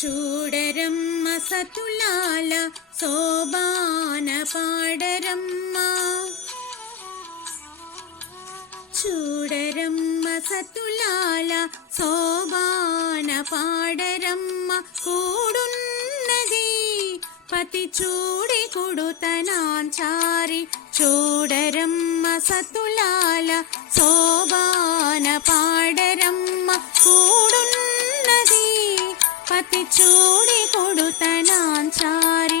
చూడరమ్మ సతులాల శోభాన పాడరమ్మ చూడరమ్మ సతులాల శోభాన పాడరమ్మ కూడున్నది పతి చూడి కొడుతనాంచారి చూడరమ్మ సతులాల శోభాన పాడరమ్మ కూడున్నది పతి చూడి కొడుతనాంచారి.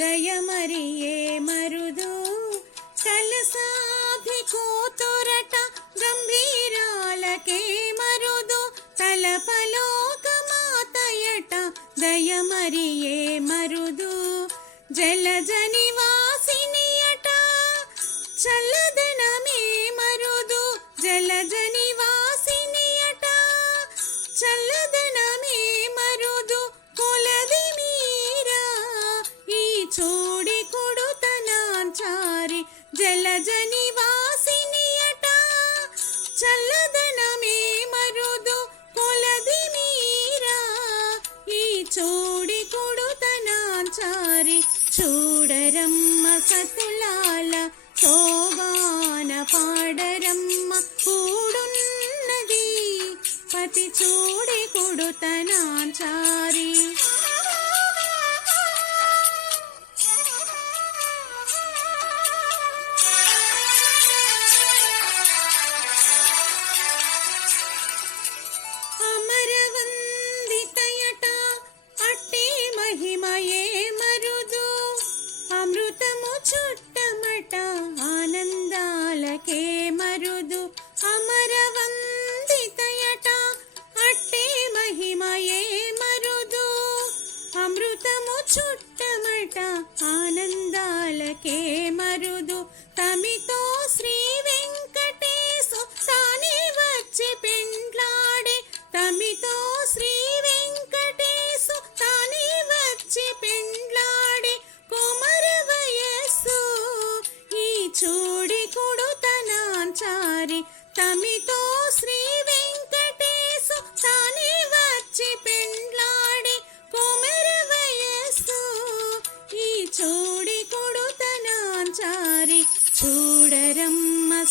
తలపలోకమాతయట దయమరియే మరుదు కలసాభి కూతురట గంభీరాలకే మరుదు తలపలోక మాతయట దయమరియే మరుదు జల జల చూడి కొడుతనాంచారి జలజని వాసినియట చల్లదనమే మరుదు కొలది మీరా. ఈ చూడి కొడుతనాంచారి చూడరమ్మ సతులాల శోభాన పాడరమ్మ కూడున్నది పతి చూడి కొడుతనాంచారి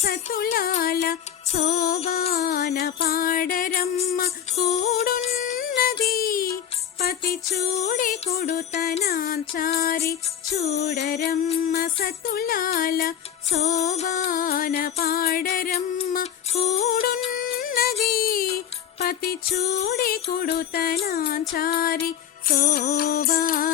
సతులాల శోభాన పాడరమ్మ కూడున్నది. పతి చూడి కొడుతనాచారి చూడరమ్మ సతులాల శోభాన పాడరమ్మ కూడున్నది. పతి చూడి కొడుతనాచారి శోభానే